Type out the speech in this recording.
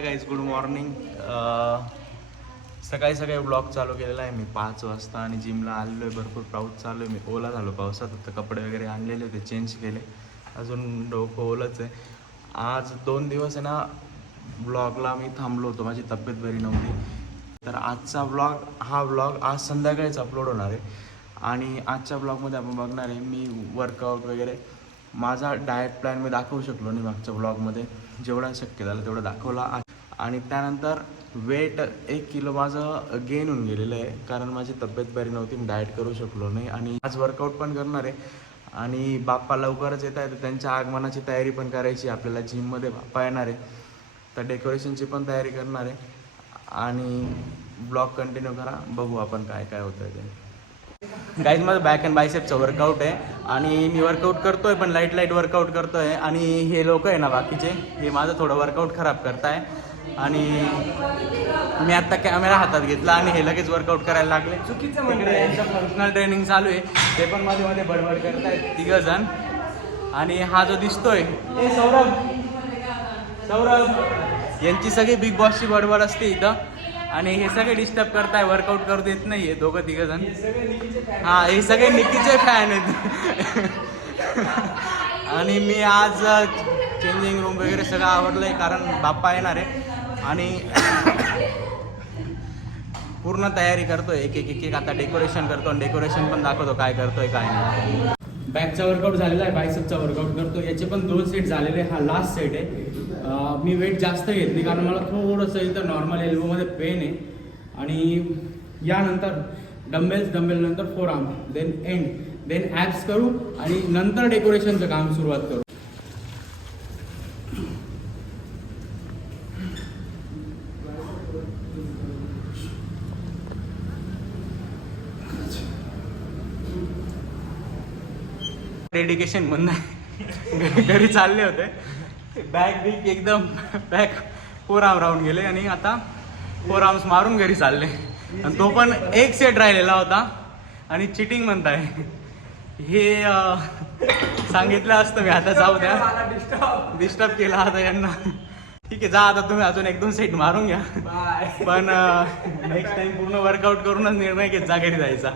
Hi guys, good morning. सकाळी सकाळी blog चालू केलेला आहे मी 5 वाजता आणि जिमला आलेलो आहे. भरपूर पाऊस चालू आहे. मी ओला झालो पावसात. तर कपडे वगैरे आणलेले होते, चेंज केले. अजून डोकं ओलंच आहे. आज 2 दिवस आहे ना ब्लॉगला मी थांबलो होतो, माझी तब्येत बरी नव्हती. तर आजचा हा ब्लॉग आज संध्याकाळीच अपलोड होणार आहे. आणि आजच्या ब्लॉगमध्ये आपण बघणार आहे मी वर्कआउट वगैरे. माझा डाएट प्लॅन मी दाखवू शकलो नाही मागच्या ब्लॉगमध्ये. जेवढा शक्य झालं तेवढं दाखवला. आणि त्यानंतर वेट 1 किलो माझं गेन होऊन गेलेलं आहे, कारण माझी तब्येत बरी नव्हती, मी डाएट करू शकलो नाही. आणि आज वर्कआउट पण करणार आहे. आणि बाप्पा लवकरच येत आहे, तर त्यांच्या आगमनाची तयारी पण करायची आपल्याला. जिममध्ये बाप्पा येणार आहे, तर डेकोरेशनची पण तयारी करणार आहे. आणि ब्लॉग कंटिन्यू करा, बघू आपण काय काय होतं आहे ते. गाईज, माझं बॅक अँड बायसेपचं वर्कआउट आहे. आणि मी वर्कआउट करतो आहे, पण लाईट वर्कआउट करतो आहे. आणि हे लोक आहे ना बाकीचे, हे माझं थोडं वर्कआउट खराब करत आहे. आणि मी आत्ता कॅमेरा हातात घेतला आणि हे लगेच वर्कआउट करायला लागले. चुकीचं म्हणजे यांचं पर्सनल ट्रेनिंग चालू आहे, ते पण मध्ये मध्ये बडबड करत आहेत 3 जण. आणि हा जो दिसतोय हे सौरभ यांची सगळी बिग बॉसची बडबड असते इथं. आणि हे सगळे डिस्टर्ब करताय, वर्कआउट करू देत नाही आहे 2-3 जण. हां, हे सगळे निकीचे फॅन आहेत. आणि मी आज चेंजिंग रूम वगैरे सगळं आवडलं आहे, कारण बाप्पा येणार आहे. आणि पूर्ण तयारी करतोय, एक आता डेकोरेशन करतो. आणि डेकोरेशन पण दाखवतो काय करतोय काय नाही. बॅकचा वर्कआउट झालेला आहे, बायसेपचा वर्कआउट करतो. याचे पण 2 सेट झालेले. हा लास्ट सेट आहे. मी वेट जास्त घेतली, कारण मला थोडंसं इथं नॉर्मल एल्बोमध्ये पेन आहे. आणि यानंतर डंबेल नंतर 4 आर्म, देन ॲप्स करू. आणि नंतर डेकोरेशनचं काम सुरुवात करू. डेडिकेशन म्हणून घरी चालले होते. बॅग एकदम 4 आर्म राहून गेले. आणि आता 4 आर्म्स मारून घरी चालले. आणि तो पण 1 सेट राहिलेला होता. आणि चिटिंग म्हणताय हे सांगितलं असतं मी. आता जाऊ द्या, डिस्टर्ब केला आता यांना. ठीक आहे, जा आता तुम्ही अजून 1-2 सेट मारून घ्या. पण नेक्स्ट टाइम पूर्ण वर्कआउट करूनच निर्णय घेत जा घरी जायचा.